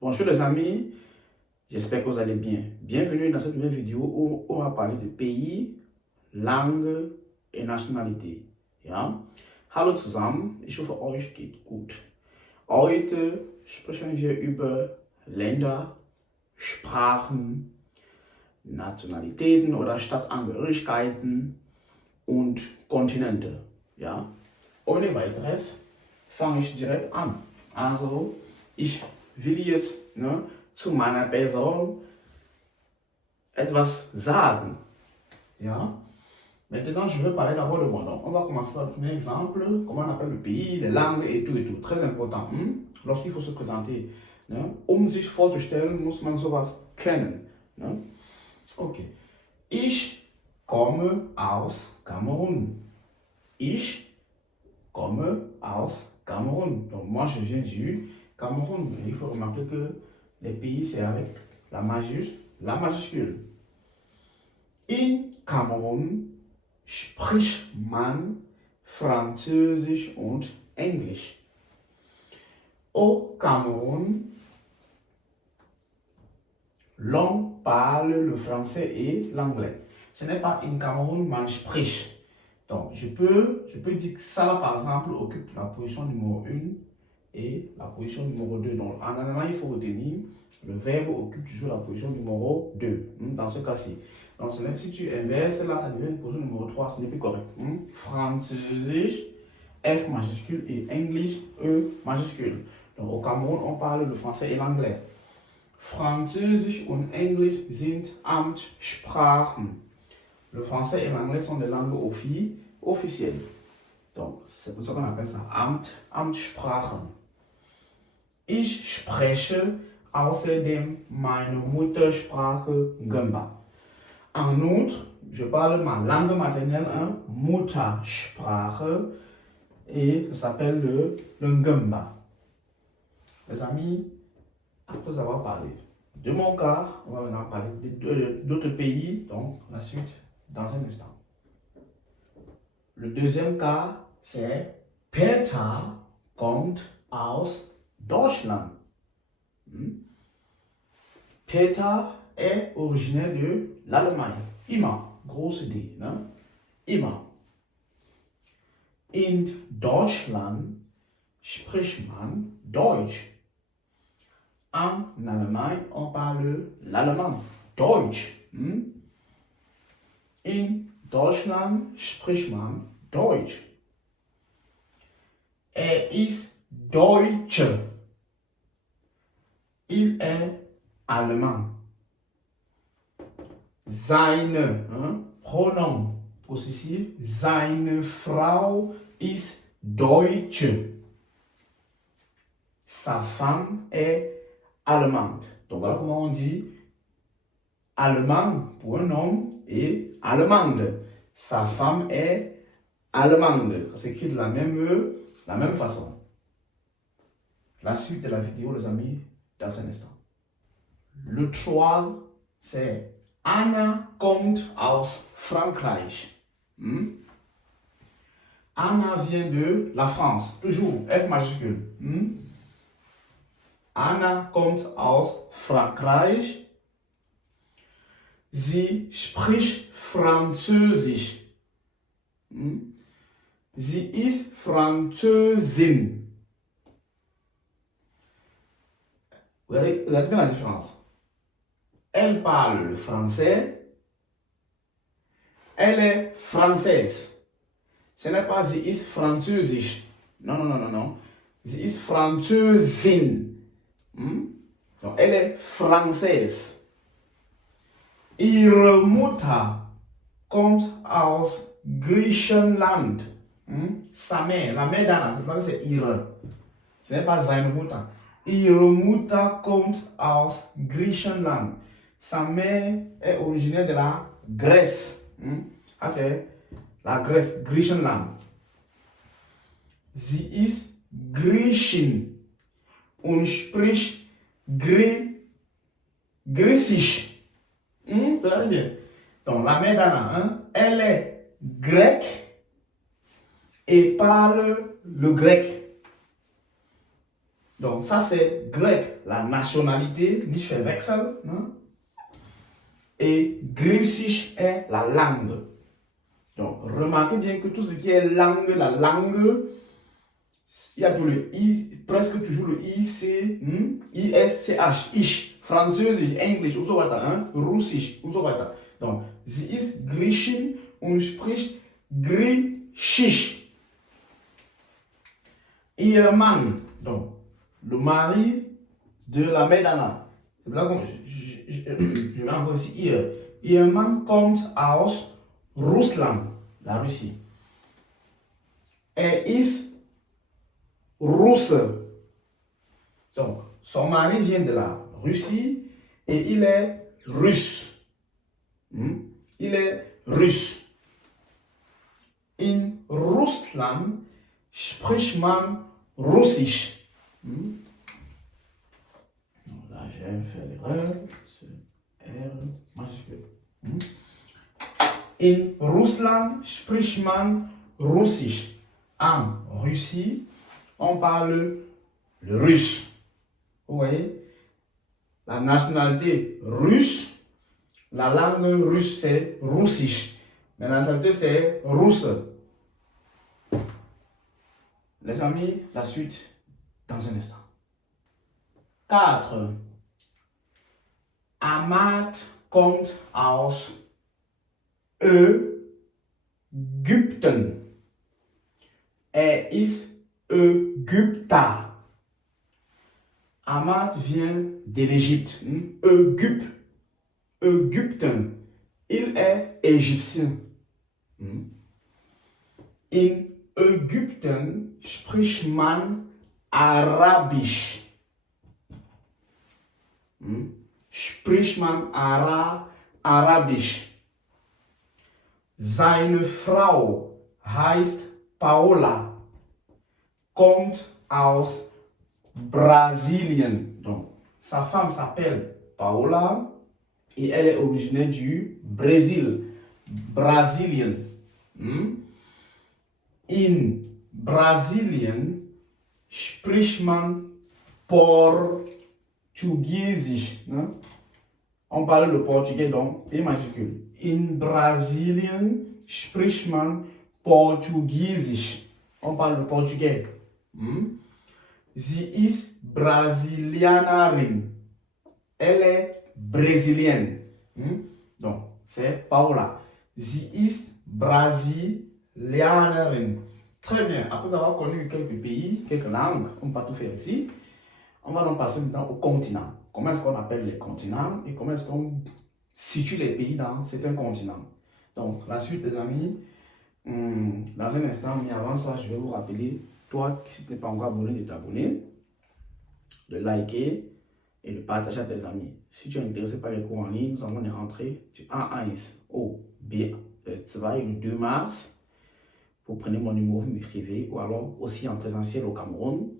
Bonjour les amis, j'espère que vous allez bien. Bienvenue dans cette nouvelle vidéo où on va parler de pays, langue et nationalité. Ja? Hallo zusammen, ich hoffe euch geht gut. Heute sprechen wir über Länder, Sprachen, Nationalitäten oder Stadtangehörigkeiten und Kontinente. Ja? Ohne weiteres fange ich direkt an. Also, ich will jetzt zu meiner Person etwas sagen. Ja? Maintenant, je vais parler d'abord de moi. Donc, on va commencer par le premier exemple, comment on appelle le pays, les langues et tout et tout. Très important. Lorsqu'il faut se présenter, sich vorzustellen, muss man sowas kennen. Ok. Ich komme aus Kamerun. Ich komme aus Cameroun. Donc moi je viens du Cameroun. Il faut remarquer que les pays c'est avec la majuscule. In Kamerun spricht man Französisch und Englisch. Au Cameroun, l'on parle le français et l'anglais. Ce n'est pas in Cameroun, man spricht. Donc, je peux dire que ça, par exemple, occupe la position numéro 1 et la position numéro 2. Donc, en allemand, il faut retenir le verbe occupe toujours la position numéro 2, dans ce cas-ci. Donc, si tu inverses, là, ça devient une position numéro 3, ce n'est plus correct. Französisch, F majuscule et English, E majuscule. Donc, au Cameroun, on parle le français et l'anglais. Französisch und Englisch sind Amtssprachen. Le français et l'anglais sont des langues officielles. Donc, c'est pour ça qu'on appelle ça Amtssprachen. Ich spreche außerdem meine Muttersprache Ngamba. En outre, je parle ma langue maternelle, Muttersprache, et ça s'appelle le Ngamba. Les amis, après avoir parlé de mon cas, on va maintenant parler d'autres pays, donc la suite dans un instant. Le deuxième cas, c'est Peter kommt aus Deutschland. Peter est originaire de l'Allemagne. Immer, große D. Immer. In Deutschland spricht man Deutsch. En Allemagne, on parle l'allemand. Deutsch. In Deutschland spricht man Deutsch. Ist Deutsche. Il est allemand. Seine, Pronom possessif, seine Frau ist Deutsche. Sa femme est allemande. Donc voilà comment on dit allemand pour un homme et allemande. Sa femme est allemande. Ça s'écrit de la même façon. La suite de la vidéo, les amis, dans un instant. Le 3, c'est Anna kommt aus Frankreich. Anna vient de la France. Toujours F majuscule. Anna kommt aus Frankreich. Sie spricht Französisch. Sie ist Französin. Regardez bien la différence. Elle parle le français. Elle est française. Ce n'est pas sie ist Französisch. Non. Sie ist Französin. Donc, elle est française. Ihre Mutter kommt aus Griechenland. Sa mère, la mère d'Anna, c'est pas que c'est ihre. Ce n'est pas seine Mutter. Ihre Mutter kommt aus Griechenland. Sa mère est originaire de la Grèce. Ça c'est la Grèce, Griechenland. Sie ist Griechin und spricht Griechisch. Regardez bien. Donc la mère d'Anna, elle est grecque et parle le grec. Donc, ça, c'est grec. La nationalité, nicht verwechseln. Hein? Et griechisch est la langue. Donc, remarquez bien que tout ce qui est langue, la langue, il y a tout le I, presque toujours le I, C, IS, CH, ish, Französisch, Englisch und so weiter, hein? Russisch und so weiter. Donc, sie ist Griechin und spricht Griechisch. Ihr Mann, donc, le mari de la Medana. C'est là que je vais encore aussi ihr. Ihr Mann kommt aus Russland, la Russie. Ist Russe. Donc, son mari vient de la Russie et il est russe. Il est russe. In Russland spricht man Russisch. Là, j'ai fait l'erreur. C'est R majuscule. In Russland spricht man Russisch. En Russie, on parle le russe. Vous voyez? La nationalité russe, la langue russe c'est russisch. Mais la nationalité c'est russe. Les amis, la suite dans un instant. 4. Ahmad kommt aus Ägypten. Ist Ägypter. Ahmad vient de l'Égypte. Ägypten. Il est égyptien. In Ägypten spricht man Arabisch. Spricht man Arabisch. Seine Frau heißt Paola, kommt aus Brasilien. Donc, sa femme s'appelle Paola et elle est originaire du Brésil. Brasilien. In Brasilien spricht man Portugiesisch. On parle le portugais donc P majuscule. In Brasilien spricht man Portugiesisch. On parle le portugais. Sie ist Brasilianerin. Elle est brésilienne. Donc, c'est Paola. Sie ist Brasilianerin. Très bien. Après avoir connu quelques pays, quelques langues, on ne peut pas tout faire ici. On va donc passer maintenant au continent. Comment est-ce qu'on appelle les continents et comment est-ce qu'on situe les pays dans certains continents. Donc, la suite, les amis, dans un instant, mais avant ça, je vais vous rappeler, toi, si tu n'es pas encore abonné, de t'abonner, de liker et de partager à tes amis. Si tu es intéressé par les cours en ligne, nous allons les rentrer du A1 au B2 le 2 mars. Vous prenez mon numéro, vous m'écrivez, ou alors aussi en présentiel au Cameroun,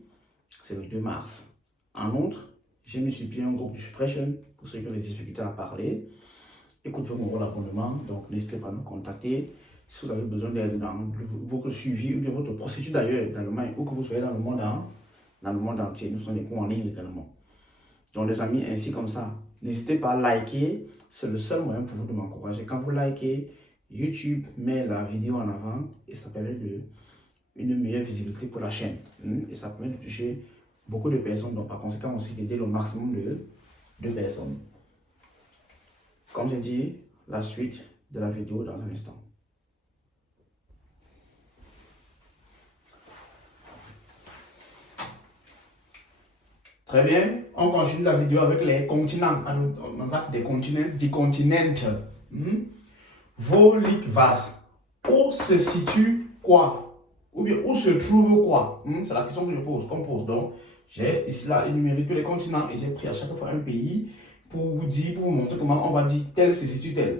c'est le 2 mars. En outre, j'ai mis sur pied un groupe de Sprechen pour ceux qui ont des difficultés à parler. Écoutez mon rôle d'abonnement, donc n'hésitez pas à nous contacter. Si vous avez besoin d'aide dans votre suivi ou bien votre procédure d'ailleurs dans le monde, ou que vous soyez dans le monde entier, nous sommes des cours en ligne également. Donc les amis, ainsi comme ça, n'hésitez pas à liker, c'est le seul moyen pour vous de m'encourager. Quand vous likez, YouTube met la vidéo en avant et ça permet une meilleure visibilité pour la chaîne. Et ça permet de toucher beaucoup de personnes, donc par conséquent aussi d'aider le maximum de personnes. Comme j'ai dit, la suite de la vidéo dans un instant. Très bien, on continue la vidéo avec les continents. On a des continents, die Kontinente. Wo liegt was? Où se situe quoi? Ou bien où se trouve quoi? C'est la question que je pose, qu'on pose. Donc, j'ai ici là énuméré tous les continents et j'ai pris à chaque fois un pays pour vous dire, pour vous montrer comment on va dire tel se situe tel.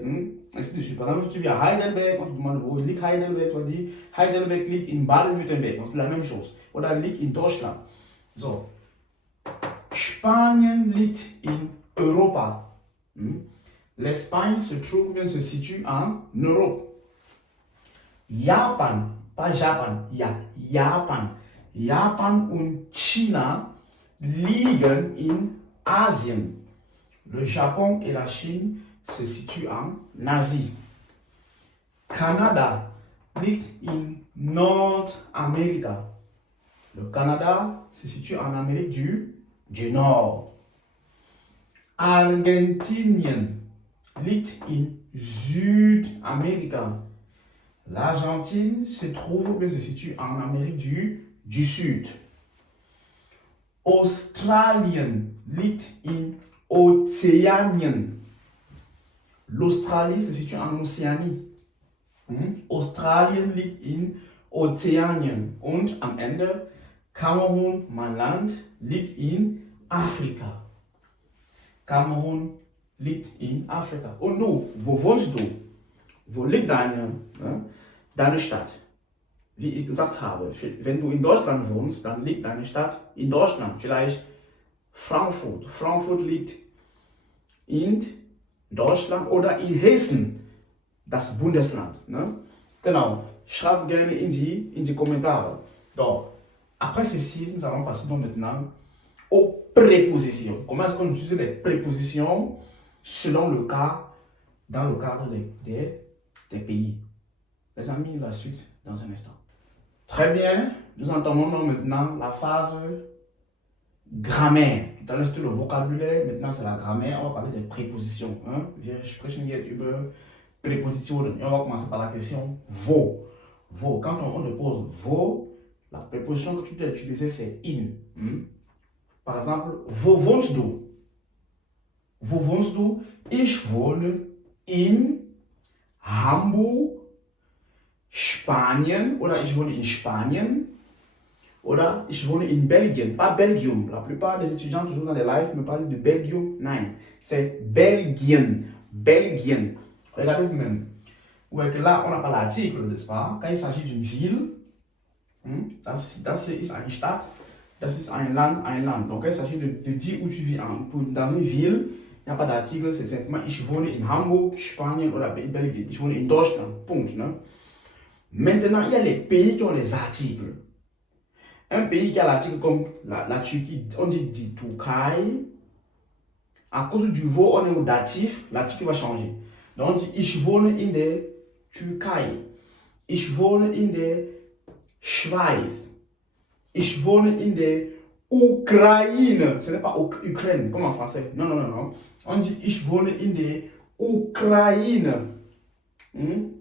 Ainsi de suite. Par exemple, si tu viens à Heidelberg, on te demande où liegt Heidelberg, tu vas dire Heidelberg liegt in Baden-Württemberg. Donc c'est la même chose. Oder liegt in Deutschland. So. Spanien liegt in Europa. L'Espagne se trouve bien se situe en Europe. Japan, pas Japan, Japan. Japan und China liegen in Asien. Le Japon et la Chine se situent en Asie. Canada liegt in Nordamerika. Le Canada se situe en Amérique du Nord. Argentinien liegt in Südamerika. L'Argentine se situe en Amérique du Sud. Australien liegt in Ozeanien. L'Australie se situe en Océanie. Australien liegt in Ozeanien. Und am Ende Kamerun, mein Land, liegt in Afrika. Kamerun liegt in Afrika. Und du, wo wohnst du? Wo liegt deine Stadt? Wie ich gesagt habe, wenn du in Deutschland wohnst, dann liegt deine Stadt in Deutschland. Vielleicht Frankfurt. Frankfurt liegt in Deutschland oder in Hessen, das Bundesland. Ne? Genau. Schreib gerne in die Kommentare. Donc, après ceci, nous allons passer donc maintenant aux prépositions. Comment est-ce qu'on utilise les prépositions selon le cas, dans le cadre des pays. Les amis, la suite dans un instant. Très bien, nous entendons maintenant la phase Grammaire. Tout à l'heure c'était le vocabulaire, maintenant c'est la grammaire. On va parler des prépositions. Hein? Wir sprechen jetzt über Präpositionen. Et on va commencer par la question wo. Wo. Quand on dépose wo, la préposition que tu dois utiliser c'est in. Par exemple, wo wohnst du? Wo wohnst du? Ich wohne in Hamburg, Spanien, oder ich wohne in Spanien, oder ich wohne in Belgien, pas Belgium. La plupart des étudiants toujours dans les lives me parlent de Belgium. Non, c'est Belgien. Belgien. Regardez vous-même. Ouais, que là, on n'a pas l'article, n'est-ce pas? Quand il s'agit d'une ville, das hier ist eine Stadt, das ist ein Land. Donc, quand il s'agit de dire où tu vis dans une ville, il n'y a pas d'article, c'est simplement ich wohne in Hamburg, Spanien oder Belgien. Ich wohne in Deutschland. Punkt. Ne? Maintenant, il y a les pays qui ont les articles. Un pays qui a l'article comme la Turquie, on dit Türkei. À cause du veau, on est au datif, l'article va changer. Donc on dit ich wohne in der Türkei. Ich wohne in der Schweiz. Ich wohne in der Ukraine. Ce n'est pas Ukraine, comme en français. Non. On dit ich wohne in der Ukraine.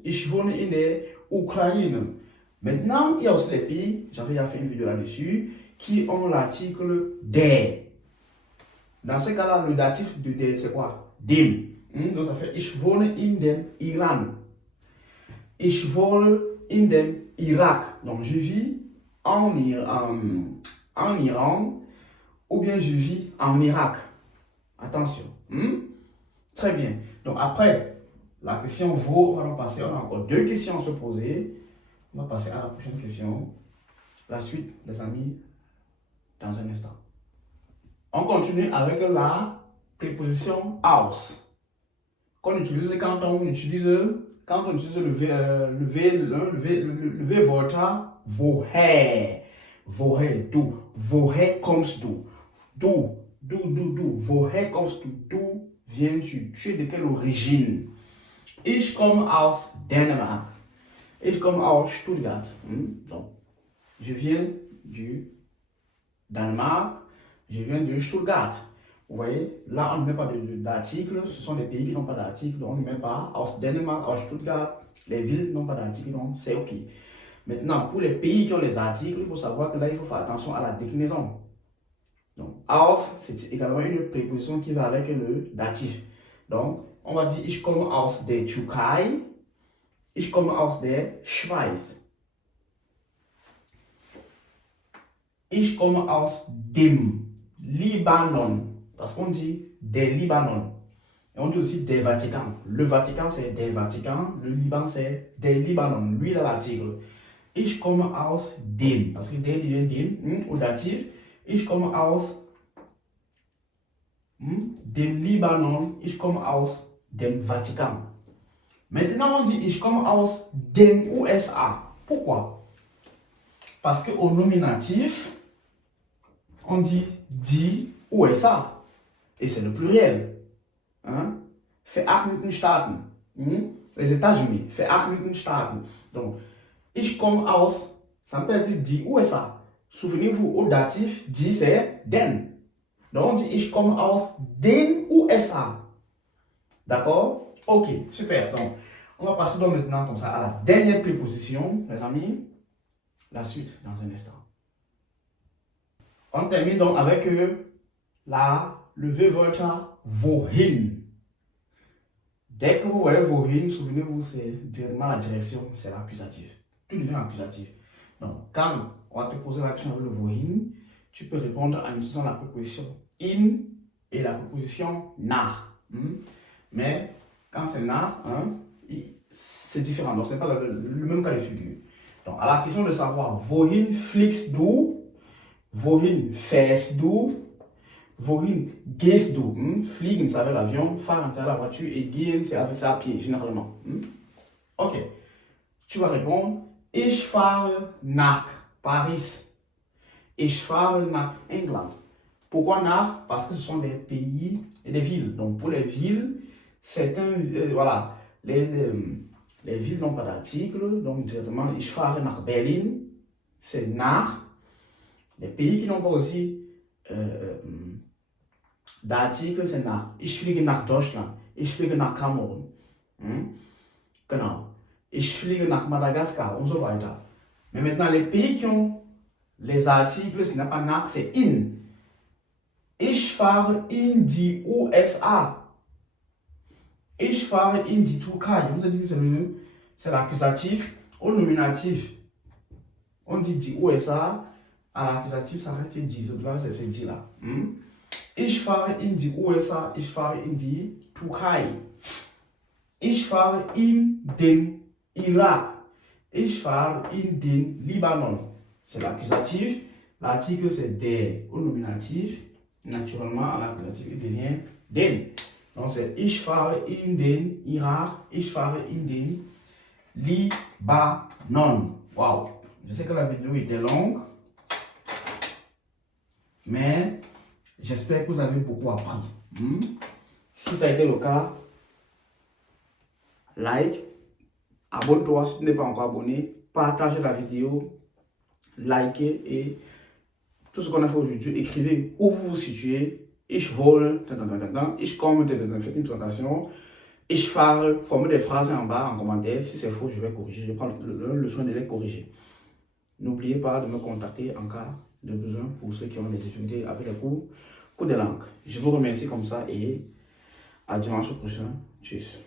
Ich wohne in der Ukraine. Maintenant, il y a aussi les pays, j'avais déjà fait une vidéo là-dessus, qui ont l'article der. Dans ce cas-là, le datif de der, c'est quoi? Dem. Donc ça fait ich wohne in dem Iran. Ich wohne in dem Irak. Donc je vis en Iran ou bien je vis en Irak. Attention. Très bien. Donc après la question vaut, on va passer, on a encore deux questions à se poser. On va passer à la prochaine question. La suite, les amis, dans un instant. On continue avec la préposition aus. Qu'on utilise quand on utilise le V-Wörter woher. Woher, du. Woher kommst du? Du. Woher kommst du? D'où viens-tu? Tu es de quelle origine? Ich komme aus Dänemark. Ich komme aus Stuttgart. Donc, je viens du Danemark, je viens de Stuttgart. Vous voyez, là on ne met pas d'article, ce sont des pays qui n'ont pas d'article, donc on ne met pas aus Dänemark, aus Stuttgart, les villes n'ont pas d'article, donc c'est ok. Maintenant, pour les pays qui ont les articles, il faut savoir que là il faut faire attention à la déclinaison. Donc, aus, c'est également une préposition qui va avec le datif. Donc, on va dire ich komme aus der Türkei. Ich komme aus der Schweiz. Ich komme aus dem Libanon. Parce qu'on dit des Libanon. Et on dit aussi des Vatican. Le Vatican, c'est des Vatican. Le Liban, c'est des Libanon. Lui, il a l'article. Ich komme aus dem. Parce que der devient dem, au datif. Ich komme aus dem Libanon. Ich komme aus dem Vatican. Maintenant, on dit ich komme aus den USA. Pourquoi? Parce qu'au nominatif, on dit die USA. Et c'est le pluriel. Hein? Vereinigten Staaten. Les États-Unis. Vereinigten Staaten. Donc, ich komme aus, ça peut être die USA. Souvenez-vous, au datif, die c'est den. Donc, on dit ich komme aus den USA. D'accord? Ok, super. Donc, on va passer donc maintenant comme ça à la dernière préposition, mes amis. La suite dans un instant. On termine donc avec le Vewörter wohin. Dès que vous voyez wohin, souvenez-vous, c'est directement la direction, c'est l'accusatif. Tout devient accusatif. Donc, quand on va te poser la question avec le wohin, tu peux répondre en utilisant la préposition in et la préposition nach. Mais quand c'est nach, c'est différent. Donc, ce n'est pas le même cas de figure. Donc, à la question de savoir wohin fliegst du, wohin fährst du, wohin gehst du. Fliegen, c'est avec l'avion, fahren, c'est la voiture, et gehen, c'est à pied, généralement. Ok. Tu vas répondre, ich fahre nach Paris. Ich fahre nach England. Pourquoi nach? Parce que ce sont des pays et des villes. Donc, pour les villes, c'est voilà, les villes n'ont pas d'article, donc directement, ich fahre nach Berlin, c'est nach. Les pays qui n'ont pas aussi d'article, c'est nach. Ich fliege nach Deutschland, ich fliege nach Kamerun. Genau. Ich fliege nach Madagascar und so weiter. Mais maintenant, les pays qui ont les articles, ce n'est pas nach, c'est in. Ich fahre in die USA. Ich fahre in die Türkei. Je vous ai dit que c'est l'accusatif. Au nominatif, on dit die USA. À l'accusatif, ça reste die. C'est dit là. Ich fahre in die USA. Ich fahre in die Türkei. Ich fahre in den Irak. Ich fahre in den Libanon. C'est l'accusatif. L'article, c'est der. Au nominatif, naturellement, à l'accusatif, il devient den. Donc, c'est ich fahre in den Irak. Ich fahre in den Libanon. Wow. Je sais que la vidéo était longue. Mais j'espère que vous avez beaucoup appris. Si ça a été le cas, like, abonne-toi si tu n'es pas encore abonné, partage la vidéo, likez et tout ce qu'on a fait aujourd'hui, écrivez où vous vous situez. Ich wohne, ich komme, faites une présentation. Ich fahre, formez des phrases en bas en commentaire. Si c'est faux, je vais corriger. Je prends le soin de les corriger. N'oubliez pas de me contacter en cas de besoin pour ceux qui ont des difficultés avec les cours de langue. Je vous remercie comme ça et à dimanche prochain. Tchuss.